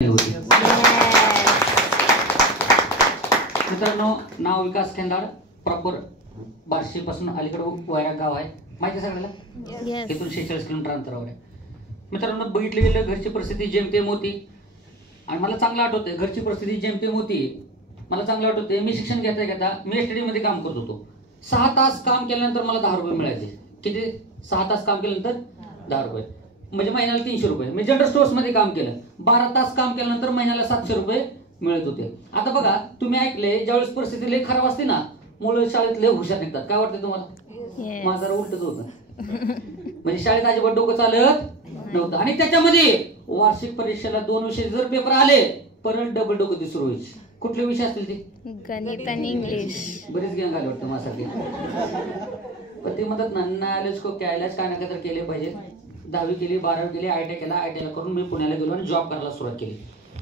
होती. मित्रांनो, नाव विकास खेंदाड, प्रॉपर बार्शीपासून अलीकडे वैरा गाव आहे, माहिती आहे सगळ्याला. तिथून 46 किलोमीटर अंतरावर आहे. मित्रांनो, बघितलं गेलं घरची परिस्थिती जेमतेम होती आणि मला चांगलं आठवतंय घरची परिस्थिती जेमतेम होती. मला चांगलं आठवतंय मी शिक्षण घेता घेता मी एसटीडी मध्ये काम करत होतो. 6 तास काम केल्यानंतर मला 10 रुपये मिळायचे. किती? 6 तास काम केल्यानंतर 10 रुपये, म्हणजे महिन्याला 300 रुपये. मी जनरल स्टोर्स मध्ये काम केलं, 12 तास काम केल्यानंतर महिन्याला 700 रुपये मिळत होते. आता बघा, तुम्ही ऐकले ज्यावेळेस परिस्थिती लई खराब असते ना, मुलं शाळेत लय हुशार निघतात. काय वाटतं तुम्हाला? माझं उलटच होतं. म्हणजे शाळेत अजिबात डोकं चालत नव्हतं. आणि त्याच्यामध्ये वार्षिक परीक्षेला 2 विषय जर पेपर आले, परत डबल डोकं ती सुरू व्हायची. कुठले विषय असतील ते? गणित आणि इंग्लिश. बरेच गँग आले वाटतं माझ्यासाठी. पण ते म्हणतात ना, नॉलेज को क्यायलाच काय ना काय तर केले पाहिजे. 10वी केली, 12वी केली, आयटीआय केला. आयटीआय करून मी पुण्याला गेलो आणि जॉब करायला सुरुवात केली.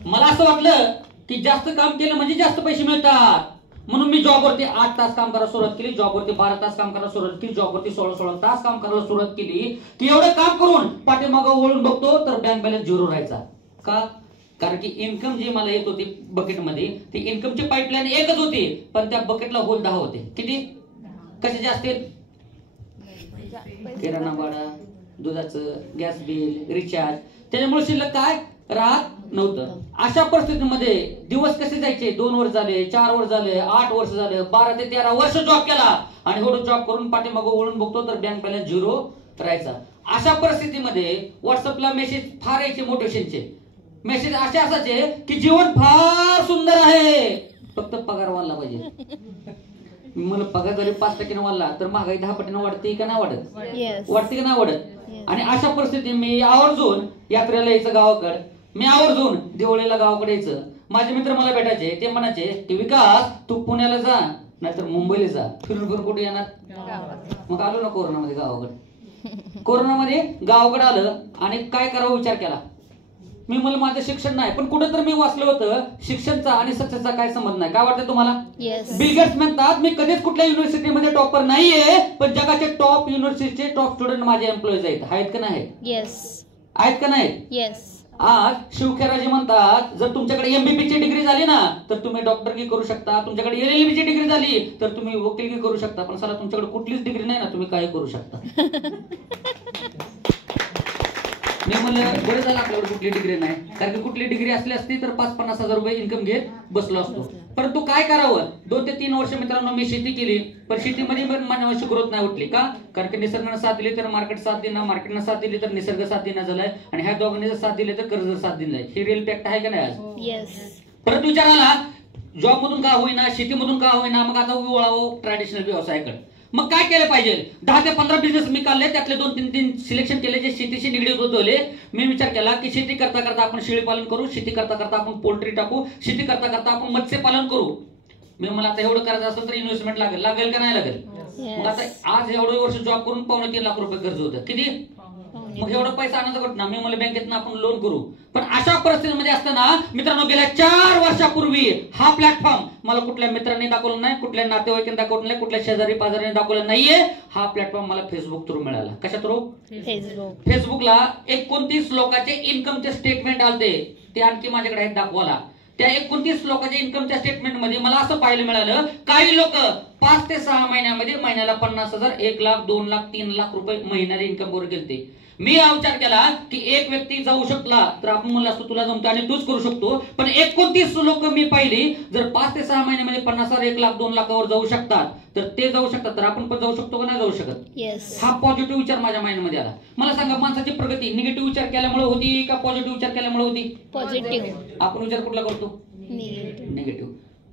मला असं वाटलं की जास्त काम केलं म्हणजे जास्त पैसे मिळतात, म्हणून मी जॉबवरती 8 तास काम करायला सुरुवात केली, जॉबवरती 12 तास काम करायला सुरुवात केली, जॉबवरती 16 तास काम करायला सुरुवात केली. की एवढं काम करून पाठीमागं वळून बघतो तर बँक बॅलन्स 0 राहायचा. का? कारण की इन्कम जी मला येत होती बकेटमध्ये, ती इन्कमची पाईपलाईन एकच होती, पण त्या बकेटला होल 10 होते. किती? कशाचे असतील? किराणा भाडा, दुधाचं, गॅस बिल, रिचार्ज. त्याच्यामुळे शिल्लक काय राहत नव्हतं. अशा परिस्थितीमध्ये दिवस कसे जायचे? 2 वर्ष झाले, 4 वर्ष झाले, 8 वर्ष झाले, 12 ते 13 वर्ष जॉब केला आणि एवढं जॉब करून पाठीमागं वळून बघतो तर बँक बॅलन्स 0 राहायचा. अशा परिस्थितीमध्ये व्हॉट्सअपला मेसेज फार यायचे, मोटिवेशनचे मेसेज असे असायचे की जीवन फार सुंदर आहे, फक्त पगार वाढला पाहिजे. मला पगार जरी 5% वाढला तर महागाई 10 पटीने वाढते का नाही वाढत? वाढते का नाही वाढत? आणि अशा परिस्थितीत मी आवर्जून यात्रेला यायचं गावाकडे, मी आवर्जून दिवाळीला गावाकडे यायचं. माझे मित्र मला भेटायचे, ते म्हणायचे की विकास तू पुण्याला जा नाहीतर मुंबईला जा, फिरून फिरून कुठे येणार? मग आलो ना कोरोनामध्ये गावाकडे. कोरोनामध्ये गावाकडे आलं आणि काय करावं विचार केला. मी मला माझं शिक्षण नाही, पण कुठं तर मी वाचलं होतं शिक्षणचा आणि सक्सेसचा काय संबंध नाही. काय वाटतं तुम्हाला? बिल गेट्स म्हणतात मी कधीच कुठल्या युनिव्हर्सिटीमध्ये टॉपर नाहीये, पण जगाचे टॉप युनिव्हर्सिटीचे टॉप स्टुडंट माझे एम्प्लॉईज आहेत का नाही? आहेत का नाही? आज शिवखेराजी म्हणतात जर तुमच्याकडे MBBS ची डिग्री झाली ना तर तुम्ही डॉक्टरकी करू शकता, तुमच्याकडे LLB ची डिग्री झाली तर तुम्ही वकिलकी करू शकता, पण साला तुमच्याकडे कुठलीच डिग्री नाही ना, तुम्ही काय करू शकता? मी म्हणलं बरं झालं आपल्याकडे कुठली डिग्री नाही, कारण की कुठली डिग्री असली असती तर 5-50 हजार रुपये इन्कम घेत बसलो असतो. परंतु काय करावं? 2 ते 3 वर्ष मित्रांनो मी शेती केली, पण शेतीमध्ये पण माझी ग्रोथ नाही उठली. का? कारण की निसर्गाने साथ दिली तर मार्केट साथ देणार, मार्केटनं साथ दिली तर निसर्ग साथ देणार झालाय, आणि ह्या दोघांनी जर साथ दिले तर कर्ज साथ दिलाय. हे रिअल फॅक्ट आहे का नाही आज? परत विचार आला, जॉब मधून का होईना, शेतीमधून का होईना, मग आता वळावं ट्रॅडिशनल व्यवसायाकडे. मग काय केलं पाहिजे? 10 ते 15 बिझनेस मी काढले, त्यातले 2-3 सिलेक्शन केले जे शेतीशी निगडीत होते. मी विचार केला की शेती करता करता आपण शेळीपालन करू, शेती करता करता आपण पोल्ट्री टाकू, शेती करता करता आपण मत्स्यपालन करू. मी मला आता एवढं करायचं असेल तर इन्व्हेस्टमेंट लागेल का नाही लागेल? मग आता आज एवढं वर्ष जॉब करून 2.25 लाख रुपये कर्ज होतं. किती? मग एवढा पैसा आणायचा कुठं ना? मी मला बँकेतनं आपण लोन करू. पण अशा परिस्थितीमध्ये असताना मित्रांनो गेल्या 4 वर्षापूर्वी हा प्लॅटफॉर्म मला कुठल्या मित्रांनी दाखवला नाही, कुठल्या नातेवाईकांनी दाखवलं नाही, कुठल्या शेजारी पाजारांनी दाखवलं नाहीये. हा प्लॅटफॉर्म मला फेसबुक थ्रू मिळाला. कशा थ्रू? फेसबुकला 29 लोकांचे इन्कमचे स्टेटमेंट आलते, ते आणखी माझ्याकडे आहेत दाखवायला. त्या 29 लोकांच्या इन्कमच्या स्टेटमेंट मध्ये मला असं पाहायला मिळालं, काही लोक 5 ते 6 महिन्यामध्ये महिन्याला 50,000, 1 लाख, 2 लाख, 3 लाख रुपये महिन्याला इन्कम वर गेलते. मी हा विचार केला की एक व्यक्ती जाऊ शकला तर आपण म्हणलं असतो तुला जमतं आणि तूच करू शकतो, पण 29 लोक मी पाहिली जर 5 ते 6 महिन्यामध्ये 50,000, 1 लाख, 2 लाखावर जाऊ शकतात तर ते जाऊ शकतात, तर आपण पण जाऊ शकतो का नाही जाऊ शकत? हा पॉझिटिव्ह विचार माझ्या माइंडमध्ये आला. मला सांगा, माणसाची प्रगती निगेटिव्ह विचार केल्यामुळे होती का पॉझिटिव्ह विचार केल्यामुळे होती? पॉझिटिव्ह. आपण विचार कुठला करतो? निगेटिव्ह.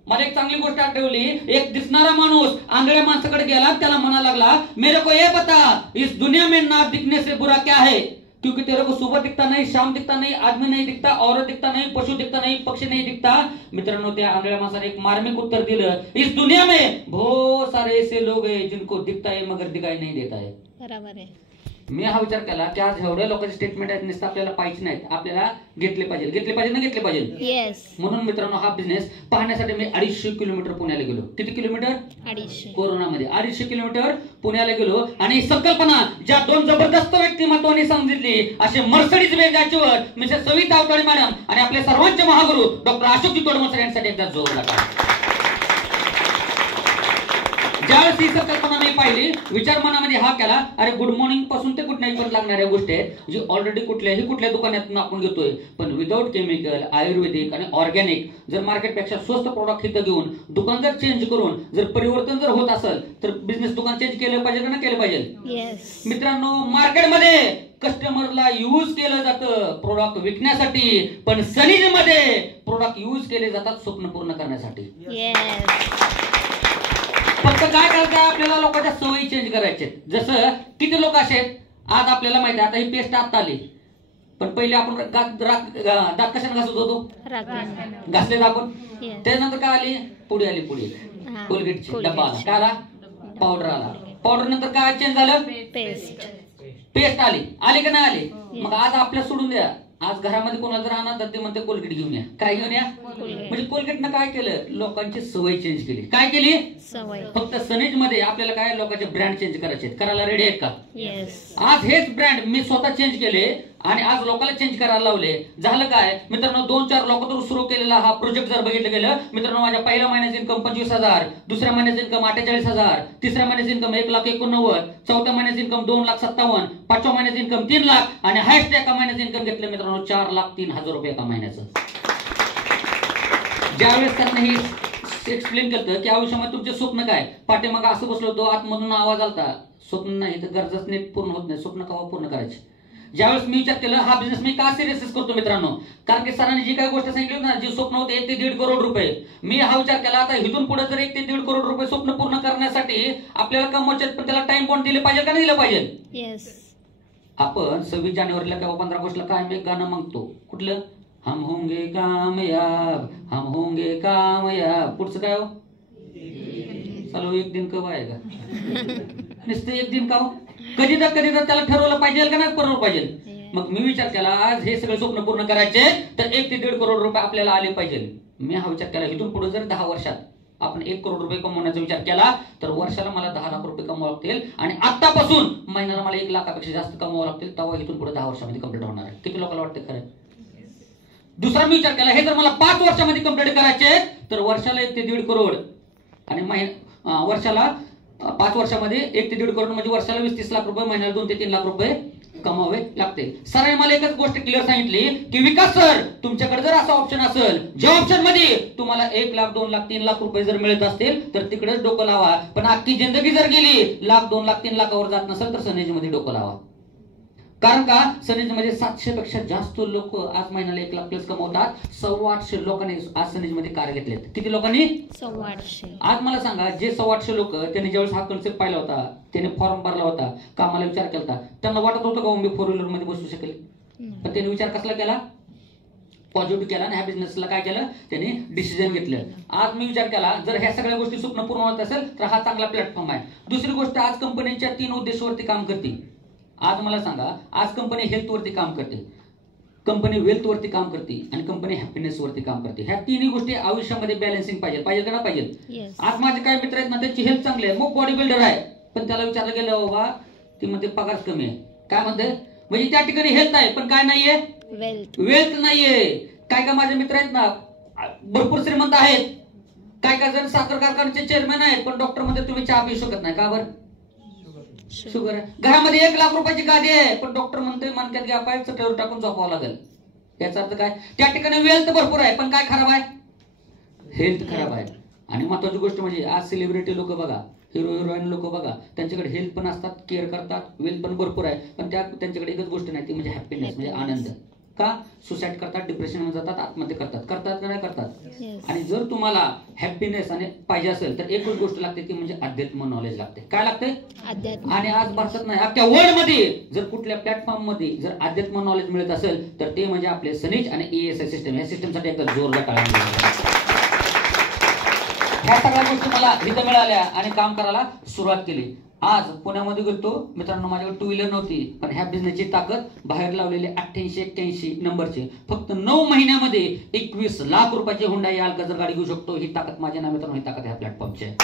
मला एक चांगली गोष्ट आठवली. एक दिसणारा माणूस आंधळ्या माणसाकडे गेला, त्याला म्हणायला लागला मेरे को ये बता इस दुनिया में ना दिखने से बुरा क्या है, क्योंकि तेरे को सुबह दिखता नहीं, शाम दिखता नहीं, आदमी नहीं दिखता, औरत दिखता नहीं, पशु दिखता नहीं, पक्षी नहीं दिखता. मित्रांनो त्या आंधळ्या माणसाने एक मार्मिक उत्तर दिलं, इस दुनिया में बहुत सारे ऐसे लोग हैं जिनको दिखता है मगर दिखाई नहीं देता है. बराबर है. मी हा विचार केला की आज एवढ्या लोकांचे स्टेटमेंट आहेत नुसतं आपल्याला पाहिजे नाहीत, आपल्याला घेतले पाहिजे. येस. म्हणून मित्रांनो हा बिझनेस पाहण्यासाठी मी 250 किलोमीटर पुण्याला गेलो. किती किलोमीटर? 250. कोरोनामध्ये 250 किलोमीटर पुण्याला गेलो आणि संकल्पना ज्या दोन जबरदस्त व्यक्तिमत्वाने सांगितली असे Mercedes Benz achiever Mrs Savita Awatade madam आणि आपले सर्वांचे महागुरु डॉक्टर अशोकजी तोडमल सर यांसाठी एकदा जोर लागा. ज्यावेळेस ही संकल्पना मी पाहिली, विचार मनामध्ये हा केला, अरे गुड मॉर्निंग पासून ते गुड नाईट पर्यंत लागणाऱ्या गोष्टी आहेत जी ऑलरेडी कुठल्या दुकानातून आपण घेतोय, पण विदाऊट केमिकल, आयुर्वेदिक आणि ऑर्गॅनिक जर मार्केटपेक्षा स्वस्त प्रोडक्ट इथं घेऊन दुकान जर चेंज करून जर परिवर्तन जर होत असेल तर बिझनेस दुकान चेंज केलं पाहिजे का नाही केलं पाहिजे? मित्रांनो, मार्केटमध्ये कस्टमरला यूज केलं जातं प्रोडक्ट विकण्यासाठी, पण सनीज मध्ये प्रोडक्ट यूज केले जातात स्वप्न पूर्ण करण्यासाठी. फक्त काय करताय, आपल्याला लोकांच्या सवयी चेंज करायचे. जसं किती लोक असे आहेत, आज आपल्याला माहिती आहे आता ही पेस्ट आता आली, पण पहिले आपण दात कशाने घासत होतो? घासले आपण. त्यानंतर काय आली? पुढे आली, कोलगेटची डब्बा आला, काय आला? पावडर आला. पावडर नंतर काय चेंज झालं? पेस्ट आली का नाही आली? मग आज आपल्या सोडून द्या, आज घरामध्ये कोणाला जर आणा तर ते म्हणते कोलगेट घेऊन या. काय घेऊन या? म्हणजे कोलगेटनं काय केलं? लोकांची सवय चेंज केली. काय केली? सवय. फक्त सनेज मध्ये आपल्याला काय लोकांचे ब्रँड चेंज करायचे, करायला रेडी आहेत का? आज हेच ब्रँड मी स्वतः चेंज केले आणि आज लोकांना चेंज करायला लावले. झालं काय मित्रांनो, 2-4 लोकांतून सुरू केलेला हा प्रोजेक्ट जर बघितलं गेलं मित्रांनो, माझ्या पहिल्या महिन्याचं इन्कम 25,000, दुसऱ्या महिन्याचं इन्कम 48,000, तिसऱ्या महिन्याचं इन्कम 1,89,000, चौथ्या महिन्याचं इन्कम 2,57,000, पाचव्या महिन्याचं इन्कम 3 लाख आणि हायस्ट एका महिन्याचं इन्कम घेतलं मित्रांनो 4,03,000 रुपये एका महिन्याचं. ज्यावेळेस त्यांना हे एक्सप्लेन केलं की आयुष्यामध्ये तुमचे स्वप्न काय, पाठीमागे असं बसलो होतो, आतमधून आवाज आलता, स्वप्न नाही तर गरजच नीट पूर्ण होत नाही, स्वप्न केव्हा पूर्ण करायचे. ज्यावेळेस मी विचार केला हा बिझनेस मी का सिरियस करतो मित्रांनो, कारण की सरांनी जी काही गोष्ट सांगितली होती ना, जी स्वप्न होते 1 ते 1.5 करोड रुपये, मी हा विचार केला आता इथून पुढे जर 1 ते 1.5 करोड रुपये स्वप्न पूर्ण करण्यासाठी आपल्याला कमवायचे, पण त्याला टाइम बॉन्ड दिले पाहिजे का नाही दिलं पाहिजे? आपण 26 जानेवारीला किंवा 15 ऑगस्टला काय एक गाणं मागतो, कुठलं? हम होंगे कामयाब, हम होंगे कामयाब. पुढचं काय हो? चलो एक दिन कब आएगा. नुसतं एक दिन का हो? कधी तर त्याला ठरवलं पाहिजे का नाही ठरवलं पाहिजे. मग मी विचार केला आज हे सगळे स्वप्न पूर्ण करायचे तर 1 ते 1.5 करोड रुपये आपल्याला आले पाहिजे. मी हा विचार केला इथून पुढे जर 10 वर्षात आपण 1 करोड रुपये कमवण्याचा विचार केला तर वर्षाला मला 10 लाख रुपये कमवावे लागतील आणि आतापासून महिन्याला मला 1 लाखापेक्षा जास्त कमवावं लागतील, तेव्हा इथून पुढे 10 वर्षामध्ये कंप्लीट होणार आहे. किती लोकांना वाटतं खरं? दुसरा मी विचार केला हे जर मला 5 वर्षामध्ये कंप्लीट करायचे तर वर्षाला 1 ते 1.5 करोड आणि वर्षाला 5 वर्षामध्ये 1 ते 1.5 करोड म्हणजे वर्षाला 20-30 लाख रुपये, महिन्याला 2 ते 3 लाख रुपये कमावे लागते. सरांनी मला एकच गोष्ट क्लिअर सांगितली की विकास सर तुमच्याकडे जर असा ऑप्शन असेल ज्या ऑप्शन मध्ये तुम्हाला 1 लाख 2 लाख 3 लाख रुपये जर मिळत असतील तर तिकडेच डोकं लावा, पण अख्खी जिंदगी जर गेली 1 लाख 2 लाख 3 लाखावर जात नसेल तर सनेज मध्ये डोकं लावा. कारण का सनेज मध्ये 700 पेक्षा जास्त लोक आज महिन्याला 1 लाख प्लस कमवतात. 850 लोकांनी आज सनेज मध्ये कार्य घेतलेत. किती लोकांनी? 850. आज मला सांगा जे 850 लोक त्यांनी ज्यावेळेस हा कन्सेप्ट पाहिला होता, त्याने फॉर्म भरला होता, कामाला विचार केला, त्यांना वाटत होतं का मी 4 व्हीलर मध्ये बसू शकेल? पण त्यांनी विचार कसला केला? पॉझिटिव्ह केला आणि ह्या बिझनेसला काय केलं त्यांनी डिसिजन घेतलं. आज मी विचार केला जर ह्या सगळ्या गोष्टी स्वप्न पूर्ण होत असेल तर हा चांगला प्लॅटफॉर्म आहे. दुसरी गोष्ट आज कंपनीच्या 3 उद्देशावरती काम करते. आज मला सांगा आज कंपनी हेल्थ वरती काम करते, कंपनी वेल्थ वरती काम करते आणि कंपनी हॅपीनेस वरती काम करते. ह्या तिन्ही गोष्टी आयुष्यामध्ये बॅलन्सिंग पाहिजे का नाही पाहिजे? आज माझे काय मित्र आहेत ना त्यांची हेल्थ चांगली आहे, मग बॉडी बिल्डर आहे, पण त्याला विचारलं गेलं बाबा ती म्हणते पगार कमी आहे. काय म्हणते? म्हणजे त्या ठिकाणी हेल्थ आहे पण काय नाहीये? वेल्थ नाहीये. काय माझे मित्र आहेत ना भरपूर श्रीमंत आहेत, काय जण साखर कारखान्याचे चेअरमॅन आहेत, पण डॉक्टर म्हणते तुम्ही चहा पिऊ शकत नाही. का बरं? शुगर आहे. घरामध्ये 1 लाख रुपयाची गादी आहे पण डॉक्टर म्हणते मनक्यात घ्या पाय चटईवर टाकून झोपावं लागेल. याचा अर्थ काय? त्या ठिकाणी वेल्थ भरपूर आहे पण काय खराब आहे? हेल्थ खराब आहे. आणि महत्वाची गोष्ट म्हणजे आज सेलिब्रिटी लोक बघा, हिरो हिरोईन लोक बघा, त्यांच्याकडे हेल्थ पण असतात, केअर करतात, वेल्थ पण भरपूर आहे, पण त्यांच्याकडे एकच गोष्ट नाही ती म्हणजे हॅपीनेस, म्हणजे आनंद. का? सुसाईड करतात, डिप्रेशन मध्ये जातात, आत्महत्या करतात का नाही करतात? आणि जर तुम्हाला हॅपीनेस आणि पाहिजे असेल तर एकच गोष्ट लागते ती म्हणजे अध्यात्म नॉलेज लागते. काय लागते? अध्यात्म. आणि आज भारतात नाही अख्ख्या वर्ल्ड मध्ये जर कुठल्या प्लॅटफॉर्म मध्ये जर अध्यात्म नॉलेज मिळत असेल तर ते म्हणजे आपले सनेज आणि ESI सिस्टम. या सिस्टमसाठी एकदा जोरदार टाळ्या. ह्या सगळ्या गोष्टी मला इथं मिळाल्या आणि काम करायला सुरुवात केली. आज पुण्यामध्ये गेलो मित्रांनो, माझ्याकडे टू व्हीलर नव्हती, पण ह्या बिझनेसची ताकद बाहेर लावलेली 88-81 नंबरची फक्त 9 महिन्यामध्ये 21 लाख रुपयाची हुंडाई अल्काझर गाडी घेऊ शकतो. ही ताकद माझ्या नाव मित्रांनो, ही ताकद ह्या प्लॅटफॉर्मची आहे.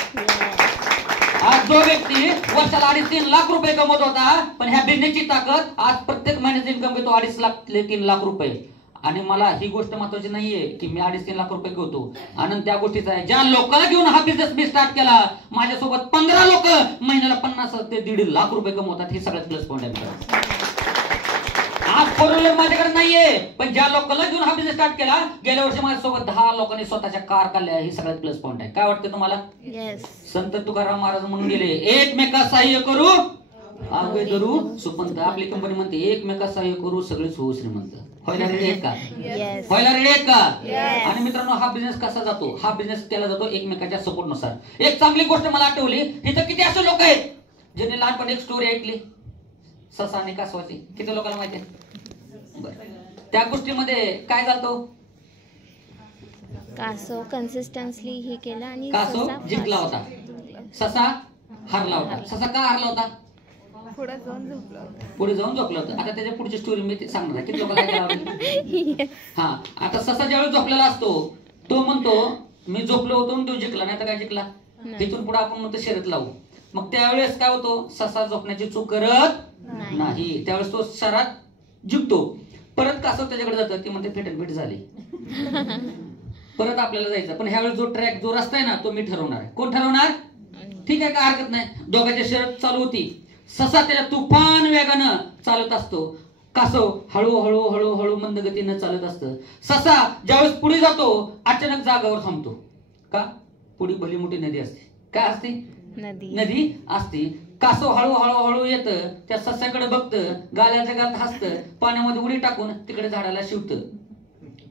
आज जो व्यक्ती वर्षाला 2.5-3 लाख रुपये कमवत होता, पण ह्या बिझनेसची ताकद आज प्रत्येक महिन्याचा इन्कम घेतो 2.5 लाख ते 3 लाख रुपये. आणि मला ही गोष्ट महत्वाची नाहीये की मी 2.5-3 लाख रुपये घेतो. आनंद त्या गोष्टीचा आहे, ज्या लोकांना घेऊन हा बिझनेस मी स्टार्ट केला, माझ्यासोबत 15 लोक महिन्याला 50 ते 1.5 लाख रुपये कमवतात. ही सगळ्यात प्लस पॉईंट आहे. आज 4 व्हीलर माझ्याकडे नाहीये, पण ज्या लोकांना घेऊन हा बिझनेस स्टार्ट केला, गेल्या वर्षी माझ्यासोबत 10 लोकांनी स्वतःच्या कार काढल्या. ही सगळ्यात प्लस पॉईंट आहे. काय वाटतं तुम्हाला? संत तुकाराम महाराज म्हणून गेले, एकमेका सहाय्य करू आगे धरू सुपंत. आपली कंपनी म्हणते एकमेका सहाय्य करू सगळेच होऊ श्रीमंत. व्हायला रेडी आहेत का? व्हायला रेडी आहेत का? आणि मित्रांनो, हा बिझनेस कसा जातो? हा बिझनेस केला जातो एकमेकाच्या सपोर्ट नुसार. एक चांगली गोष्ट मला आठवली, इथं किती असे लोक आहेत ज्यांनी लहानपणी एक स्टोरी ऐकली, ससा आणि कासवाची. किती लोकांना माहिती आहे? बरं, त्या गोष्टीमध्ये काय जातो? कासव कन्सिस्टन्सली हे केलं आणि कासव जिंकला होता, ससा हरला होता. ससा का हरला होता? पुढे जाऊन झोपला होता. पुढे जाऊन झोपला होता. आता त्याच्या पुढची स्टोरी मी सांगणार आहे. किती लोक काय करावं? हा, आता ससा ज्यावेळेस झोपलेला असतो, तो म्हणतो मी झोपलो होतो आणि तो जिंकला, नाही तर काय जिंकला? तिथून पुढे आपण म्हणतो शर्यत लावू. मग त्यावेळेस काय होतो? ससा झोपण्याची चूक करत नाही, त्यावेळेस तो शरात जिंकतो. परत कासव त्याच्याकडे जातं, ती म्हणते फेटनफेट झाली, परत आपल्याला जायचं. पण ह्यावेळेस जो ट्रॅक, जो रस्ता आहे ना, तो मी ठरवणार आहे. कोण ठरवणार? ठीक आहे, काय हरकत नाही. दोघांची शर्यत चालू होती. ससा त्याच्या तुफान वेगानं चालत असतो, कासव हळूहळू हळूहळू मंद गतीनं चालत असतं. ससा ज्यावेळेस पुढे जातो, अचानक जागावर थांबतो. का? पुढे भली मोठी नदी असते. काय असते? नदी असते. कासव हळूहळू हळू येतं, त्या सस्याकडे बघतं, गाल्याच्या गालात हसतं, पाण्यामध्ये उडी टाकून तिकडे झाडाला शिवतं.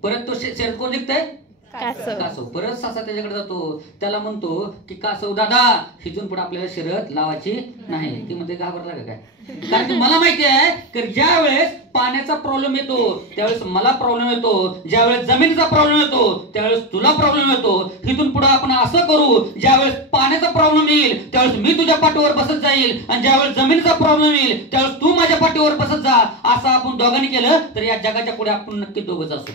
परत तो शर्यत कोण जिंकतंय? कासव. परत ससा त्याच्याकडे जातो, त्याला म्हणतो की कासव दादा, इथून पुढे आपल्याला शर्यत लावायची नाही. ती म्हणते घाबरला का काय? कारण की मला माहिती आहे की ज्या वेळेस पाण्याचा प्रॉब्लेम येतो त्यावेळेस मला प्रॉब्लेम येतो, ज्यावेळेस जमिनीचा प्रॉब्लेम येतो त्यावेळेस तुला प्रॉब्लेम येतो. इथून पुढे आपण असं करू, ज्यावेळेस पाण्याचा प्रॉब्लेम येईल त्यावेळेस मी तुझ्या पाठीवर बसत जाईल, आणि ज्यावेळेस जमिनीचा प्रॉब्लेम येईल त्यावेळेस तू माझ्या पाठीवर बसत जा. असं आपण दोघांनी केलं तर या जगाच्या पुढे आपण नक्की दोघंच असू.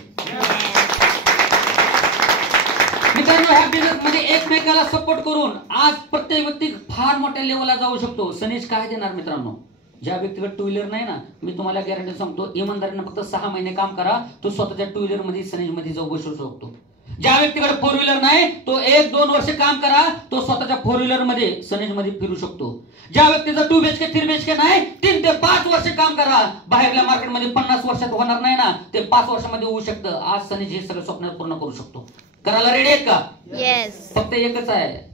मित्रांनो, ह्या बिझनेस मध्ये एकमेकाला सपोर्ट करून आज प्रत्येक व्यक्ती फार मोठ्या लेवलला जाऊ शकतो. सनेज काय देणार मित्रांनो? ज्या व्यक्तीकडे टू व्हीलर नाही ना, मी तुम्हाला गॅरंटी सांगतो, इमानदारीने फक्त 6 महिने काम करा, तो स्वतःच्या टू व्हीलर मध्ये सनेज मध्ये जाऊ बसू शकतो. ज्या व्यक्तीकडे 4 व्हीलर नाही, तो 1-2 वर्ष काम करा, तो स्वतःच्या 4 व्हीलर मध्ये सनेज मध्ये फिरू शकतो. ज्या व्यक्तीचा 2 BHK 3 BHK नाही, 3 ते 5 वर्ष काम करा, बाहेरल्या मार्केटमध्ये 50 वर्षात होणार नाही ना, ते 5 वर्षामध्ये होऊ शकतं. आज सनेज हे सगळे स्वप्न पूर्ण करू शकतो. करायला रेडी आहेत का? फक्त एकच आहे,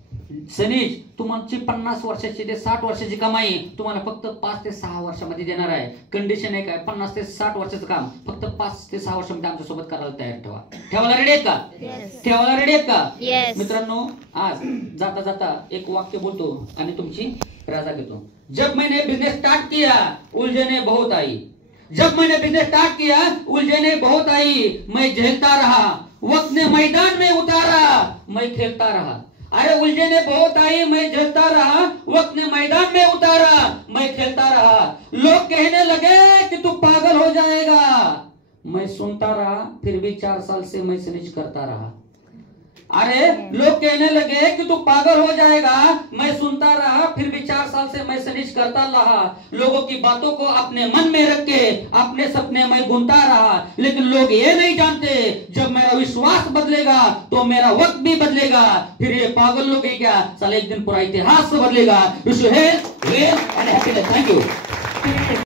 सनीज तुमची 50 वर्षाची ते 60 वर्षाची कमाई तुम्हाला फक्त 5 ते 6 वर्षामध्ये देणार आहे. कंडिशन एक आहे, 50 ते 60 वर्षाचं काम फक्त 5 ते 6 वर्षामध्ये आमच्या सोबत करायला तयार ठेवा. ठेवायला रेडी आहेत का? ठेवायला रेडी आहेत का? मित्रांनो, आज जाता जाता एक वाक्य बोलतो आणि तुमची राजा घेतो. जब मैंने बिजनेस स्टार्ट किया उलझने बहुत आई, जब मैंने बिजनेस स्टार्ट किया उलझने बहुत आई, मैं झेलता रहा, वक्त ने मैदान में उतारा, मैं खेलता रहा. अरे उलझने बहुत आई, मैं झेलता रहा, वक्त ने मैदान में उतारा, मैं खेलता रहा. लोग कहने लगे कि तू पागल हो जाएगा, मैं सुनता रहा, फिर भी 4 साल से मैं सनेज करता रहा. अरे लोग कहने लगे कि तू पागल हो जाएगा, मैं सुनता रहा, फिर भी 4 साल से मैं सनेज करता रहा. लोगों की बातों को अपने मन में रख के अपने सपने में बुनता रहा. लेकिन लोग ये नहीं जानते, जब मेरा विश्वास बदलेगा तो मेरा वक्त भी बदलेगा. फिर ये पागल लोग क्या, साला एक दिन पूरा इतिहास बदलेगा. Thank you.